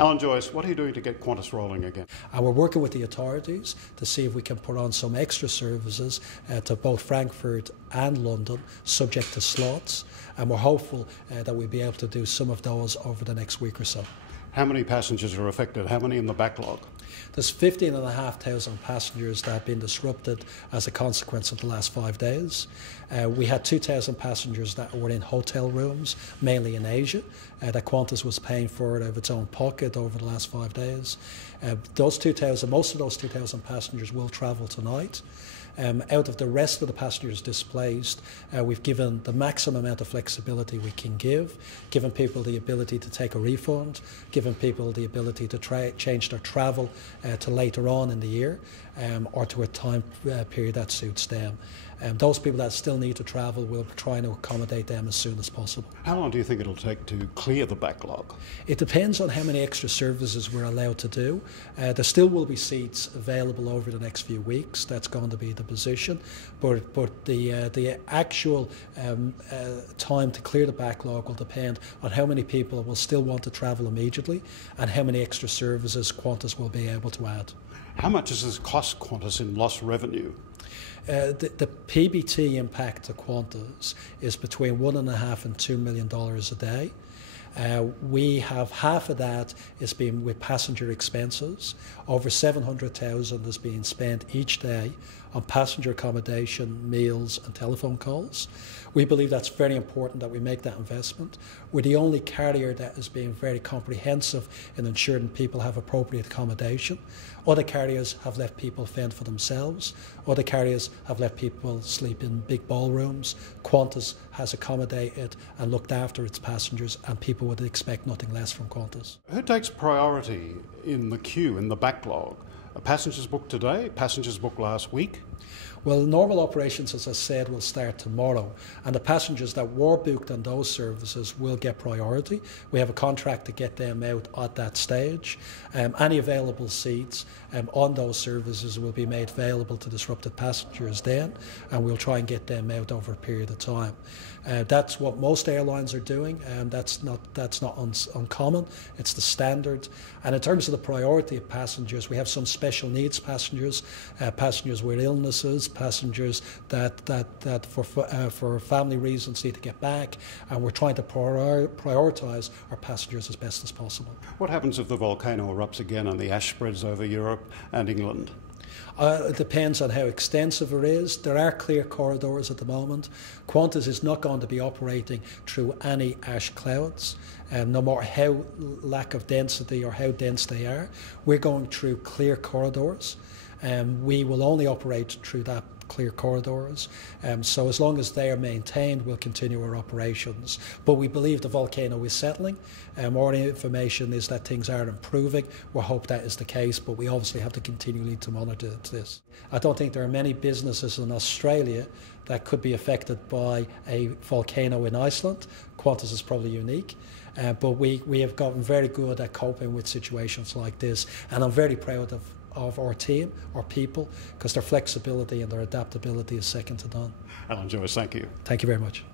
Alan Joyce, what are you doing to get Qantas rolling again? And we're working with the authorities to see if we can put on some extra services to both Frankfurt and London, subject to slots. And we're hopeful that we'll be able to do some of those over the next week or so. How many passengers are affected? How many in the backlog? There's 15,500 passengers that have been disrupted as a consequence of the last 5 days. We had 2,000 passengers that were in hotel rooms, mainly in Asia, that Qantas was paying for out of its own pocket over the last 5 days. Most of those 2,000 passengers will travel tonight. Out of the rest of the passengers displaced, we've given the maximum amount of flexibility we can given people the ability to take a refund, given people the ability to change their travel to later on in the year or to a time period that suits them. Those people that still need to travel, we'll be trying to accommodate them as soon as possible. How long do you think it'll take to clear the backlog? It depends on how many extra services we're allowed to do. There still will be seats available over the next few weeks. That's going to be the position. But the actual time to clear the backlog will depend on how many people will still want to travel immediately and how many extra services Qantas will be able to add. How much does this cost Qantas in lost revenue? The PBT impact to Qantas is between $1.5 and $2 million a day. We have half of that is being with passenger expenses. Over 700,000 is being spent each day on passenger accommodation, meals and telephone calls. We believe that's very important that we make that investment. We're the only carrier that is being very comprehensive in ensuring people have appropriate accommodation. Other carriers have let people fend for themselves. Other carriers have let people sleep in big ballrooms. Qantas has accommodated and looked after its passengers, and people would expect nothing less from Qantas. Who takes priority in the queue, in the backlog? Are passengers booked today? Passengers booked last week? Well, normal operations, as I said, will start tomorrow, and the passengers that were booked on those services will get priority. We have a contract to get them out at that stage. Any available seats on those services will be made available to disrupted passengers then, and we'll try and get them out over a period of time. That's what most airlines are doing, and that's not uncommon. It's the standard. And in terms of the priority of passengers, we have some special needs passengers, passengers with illnesses, passengers that for family reasons need to get back, and we're trying to prioritise our passengers as best as possible. What happens if the volcano erupts again and the ash spreads over Europe and England? It depends on how extensive it is. There are clear corridors at the moment. Qantas is not going to be operating through any ash clouds, no matter how lack of density or how dense they are. We're going through clear corridors. We will only operate through that clear corridors. So as long as they are maintained, we'll continue our operations. But we believe the volcano is settling. Our information is that things are improving. We hope that is the case, but we obviously have to continually to monitor this. I don't think there are many businesses in Australia that could be affected by a volcano in Iceland. Qantas is probably unique. But we have gotten very good at coping with situations like this, and I'm very proud of our team, our people, because their flexibility and their adaptability is second to none. Alan Joyce, thank you. Thank you very much.